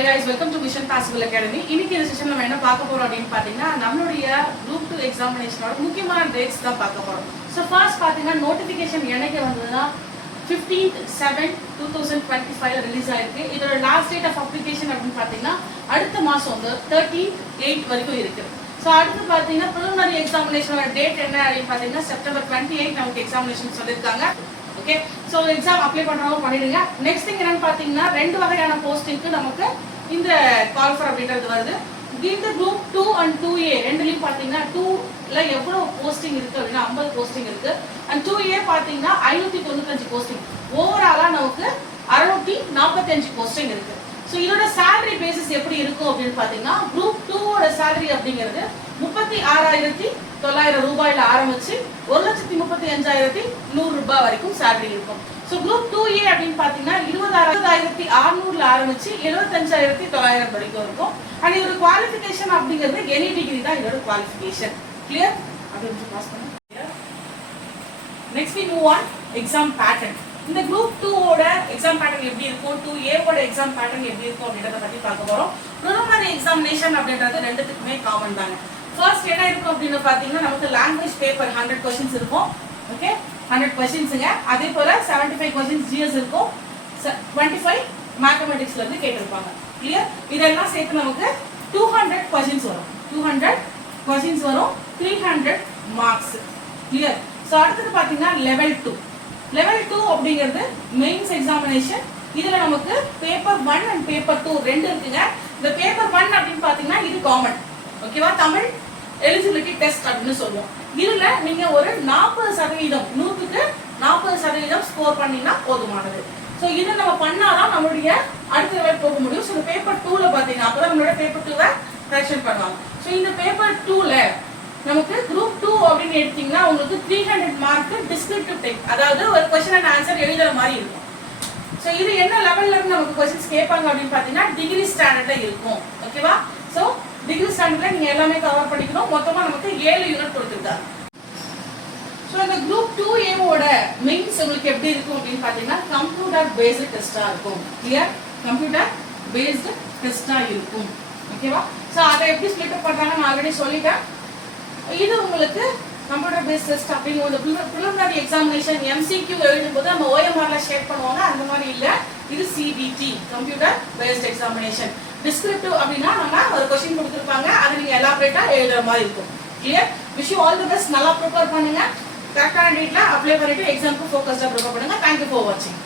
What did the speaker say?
Hi guys welcome to mission possible academy இன்னைக்கு இந்த session நம்ம என்ன பார்க்க போறோம் அப்படின்னு பாத்தீங்கன்னா நம்மளுடைய குரூப் டூ எக்ஸாமினேஷனோட முக்கியமான டேட்ஸ் தான் பார்க்க போறோம். ஸோ ஃபர்ஸ்ட் பாத்தீங்கன்னா நோட்டிஃபிகேஷன் என்னைக்கு வந்ததுன்னா fifteenth seven two thousand twenty ஃபைவ்ல ரிலீஸ் ஆயிருக்கு. இதோட லாஸ்ட் டேட் ஆஃப் அப்ளிகேஷன் அப்படின்னு பாத்தீங்கன்னா அடுத்த மாசம் வந்து தேர்ட்டீன் எயிட் வரைக்கும் இருக்கு. ஸோ அடுத்து பார்த்தீங்கன்னா ப்ரிலிமினரி எக்ஸாமினேஷனோட டேட் என்ன அப்படின்னு பார்த்தீங்கன்னா செப்டம்பர் டுவெண்ட்டி எயிட் நமக்கு எக்ஸாமினேஷன் சொல்லியிருக்காங்க. ஓகே ஸோ எக்ஸாம் அப்ளை பண்ணுறவங்க பண்ணிடுங்க. நெக்ஸ்ட் திங் என்னன்னு பார்த்தீங்கன்னா ரெண்டு வகையான போஸ்டிங்க்கு நமக்கு. இந்த கால்ஃபர் அப்படின்றது வருது. இந்த group two and two A ரெண்டுலையும் பார்த்தீங்கன்னா டூல எவ்வளோ போஸ்டிங் இருக்கு அப்படின்னா ஐம்பது போஸ்டிங் இருக்கு. அண்ட் டூ ஏ பார்த்தீங்கன்னா ஐநூற்றி தொண்ணூத்தஞ்சு போஸ்டிங் ஓவராலாக நமக்கு அறுநூத்தி நாற்பத்தஞ்சு போஸ்டிங் இருக்கு. ஸோ இதோட சேலரி பேசிஸ் எப்படி இருக்கும் அப்படின்னு பார்த்தீங்கன்னா குரூப் டூவோட சேலரி அப்படிங்கிறது முப்பத்தி ஆறாயிரத்தி தொள்ளாயிரம் ரூபாயில ஆரம்பிச்சு ஒரு லட்சத்தி முப்பத்தி அஞ்சாயிரத்தி நூறு ரூபாய் வரைக்கும் சேலரி இருக்கும். ஸோ குரூப் டூ ஏ அப்படின்னு பார்த்தீங்கன்னா இருபதாயிரத்தி அறுநூறுல ஆரம்பிச்சு எழுபத்தஞ்சாயிரத்தி தொள்ளாயிரம் வரைக்கும் இருக்கும். அண்ட் இதோட குவாலிஃபிகேஷன் அப்படிங்கிறது எனி டிகிரி தான் இதோட குவாலிஃபிகேஷன் கிளியர் அப்படின்னு பாஸ் பண்ணுங்க next we move on exam pattern இந்த குரூப் டூவோட பேட்டர்ன் எப்படி இருக்கும் டூ ஏவோட எக்ஸாம் பேட்டர்ன் எப்படி இருக்கும் அப்படின்றத பத்தி பார்க்க போறோம். ப்ரிலிமினரி எக்ஸாமினேஷன் அப்படின்றது ரெண்டுத்துக்குமே காமன் தாங்க. ஃபர்ஸ்ட் என்ன இருக்கும் அப்படின்னு பார்த்தீங்கன்னா நமக்கு லாங்குவேஜ் பேப்பர் ஹண்ட்ரட் கொஸ்டின்ஸ் இருக்கும். ஓகே ஹண்ட்ரட் கொஸ்டின்ஸுங்க அதே போல செவன்டி ஃபைவ் கொஸ்டின்ஸ் ஜிஎஸ் இருக்கும். டுவெண்ட்டி ஃபைவ் மேத்தமெட்டிக்ஸ்ல இருந்து கேட்டிருப்பாங்க. கிளியர் இதெல்லாம் சேர்த்து நமக்கு டூ ஹண்ட்ரட் கொஸ்டின்ஸ் வரும். டூ ஹண்ட்ரட் கொஸ்டின்ஸ் வரும். Three hundred marks clear so அடுத்தது பார்த்தீங்கன்னா லெவல் டூ லெவல் டூ அப்படிங்கிறது மெயின்ஸ் எக்ஸாமினேஷன் இதுல நமக்கு paper one and paper two ரெண்டு இருக்குங்க. இந்த பேப்பர் ஒன் அப்படின்னு பார்த்தீங்கன்னா இது காமன் ஓகேவா தமிழ் எலிஜிபிலிட்டி டெஸ்ட் அப்படின்னு சொல்லுவோம். இதுல நீங்க ஒரு நாற்பது சதவீதம் நூற்றுக்கு நாற்பது சதவீதம் ஸ்கோர் பண்ணீங்கன்னா போதுமானது ஸோ இதை நம்ம பண்ணாதான் நம்மளுடைய அடுத்த லெவல் போக முடியும். ஸோ இந்த பேப்பர் டூல பார்த்தீங்கன்னா அப்பதான் நம்மளோட பேப்பர் டூவை கரெக்ஷன் பண்ணுவாங்க ஸோ இந்த பேப்பர் டூல நமக்கு குரூப் டூ அப்படின்னு எடுத்தீங்கன்னா உங்களுக்கு three hundred mark descriptive type அதாவது ஒரு கொஸ்டின் அண்ட் ஆன்சர் எழுதுற மாதிரி இருக்கும். ஸோ இது என்ன லெவல்ல இருந்து நமக்கு கொஸ்டின்ஸ் கேட்பாங்க அப்படின்னு பார்த்தீங்கன்னா டிகிரி ஸ்டாண்டர்ட்ல இருக்கும். ஓகேவா ஸோ டிகிரி ஸ்டாண்டர்ட்ல நீங்க எல்லாமே கவர் பண்ணிக்கணும். மொத்தமாக நமக்கு ஏழு யூனிட் கொடுத்துருக்காங்க. ஸோ இந்த குரூப் டூ ஏவோட மெயின்ஸ் உங்களுக்கு எப்படி இருக்கும் அப்படின்னு பார்த்தீங்கன்னா கம்ப்யூட்டர் பேஸ்டு டெஸ்ட்டாக இருக்கும். கிளியர் கம்ப்யூட்டர் பேஸ்டு டெஸ்ட்டாக இருக்கும். ஓகேவா ஸோ அதை எப்படி ஸ்பிளிட் அப் நான் ஆல்ரெடி சொல்லிட்டேன். இது உங்களுக்கு கம்ப்யூட்டர் பேஸ்ட் டெஸ்ட் அப்படிங்கிற ப்ரிலிமினரி எக்ஸாமினேஷன் எம்சிக்யூ எழுதும்போது நம்ம ஓஎம்ஆர்ல ஷேர் பண்ணுவாங்க அந்த மாதிரி இல்லை. இது CBT computer based examination descriptive அப்படின்னா நம்ம ஒரு கொஸ்டின் கொடுத்துருப்பாங்க அதை நீங்கள் எலாபரேட்டா எழுதுற மாதிரி இருக்கும். Clear wish all the best நல்லா ப்ரிப்பேர் பண்ணுங்க. கரெக்டான டேட்ல அப்ளை பண்ணிட்டு எக்ஸாமுக்கு ஃபோக்கஸ்டா ப்ரிப்பேர் பண்ணுங்க. தேங்க்யூ ஃபார் வாட்சிங்